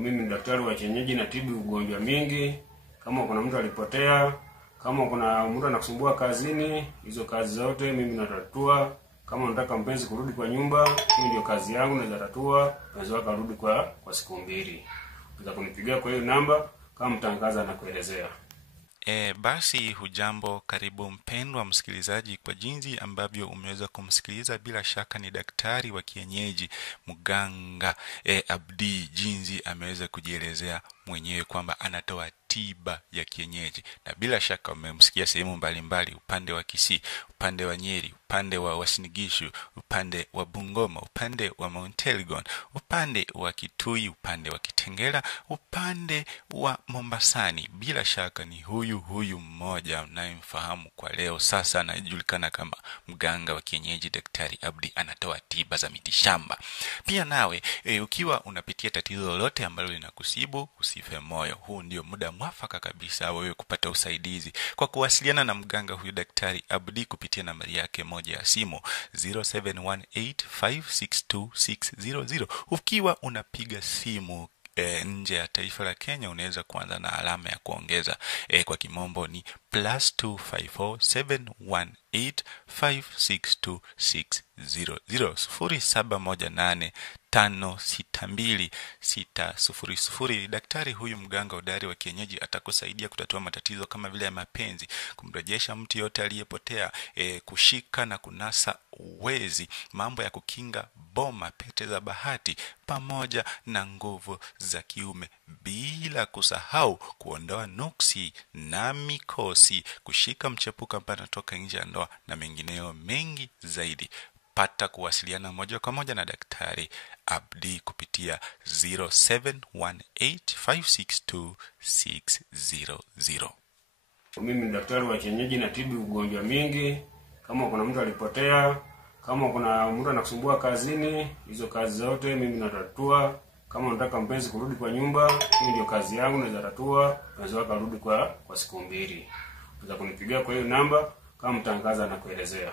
Mimi ni daktari wa kienyeji, natibu ugonjwa mingi. Kama kuna mtu alipotea, kama kuna mtu anakusumbua kazini, hizo kazi zote mimi natatua. Kama unataka mpenzi kurudi kwa nyumba, hiyo ndio kazi yangu, naweza tatua mpenzi wako arudi kwa siku 2. Unaweza kunipigia kwa hiyo namba kama mtangaza na kuelezea. Basi hujambo, karibu mpendwa msikilizaji kwa jinsi ambavyo umeweza kumsikiliza. Bila shaka ni daktari wa kienyeji mganga Abdi, jinsi ameweza kujielezea mwenyewe kwamba anatoa tiba ya kienyeji, na bila shaka umemsikia sehemu mbalimbali, upande wa Kisii, upande wa Nyeri, upande wa Uasin Gishu, upande wa Bungoma, upande wa Mount Elgon, upande wa Kitui, upande wa Kitengela, upande wa Mombasani. Bila shaka ni huyu mmoja unayemfahamu kwa leo sasa, anajulikana kama mganga wa kienyeji Daktari Abdi, anatoa tiba za mitishamba. Pia nawe ukiwa unapitia tatizo lolote ambalo linakusibu, usife moyo. Huu ndio muda mwafaka kabisa wewe kupata usaidizi kwa kuwasiliana na mganga huyu Daktari Abdi kupitia nambari yake moja ya simu 0718562600. Ukiwa unapiga simu nje ya taifa la Kenya, unaweza kuanza na alama ya kuongeza, kwa kimombo ni +254 718562600 0718562600. Daktari huyu mganga hodari wa kienyeji atakusaidia kutatua matatizo kama vile ya mapenzi, kumrejesha mtu yote aliyepotea, kushika na kunasa wezi, mambo ya kukinga boma, pete za bahati, pamoja na nguvu za kiume, bila kusahau kuondoa nuksi na mikosi, kushika mchepuka ambaye anatoka nje ya ndoa na mengineyo mengi zaidi. Pata kuwasiliana moja kwa moja na Daktari Abdi kupitia 0718562600. Mimi ni daktari wa kienyeji, natibu ugonjwa mingi. Kama kuna mtu alipotea, kama kuna mtu anakusumbua kazini, hizo kazi zote mimi natatua. Kama unataka mpenzi kurudi kwa nyumba, hiyo ndio kazi yangu, naweza tatua mpenzi wako arudi kwa siku 2. Unaweza kunipigia kwa hiyo namba kama mtangaza na kuelezea.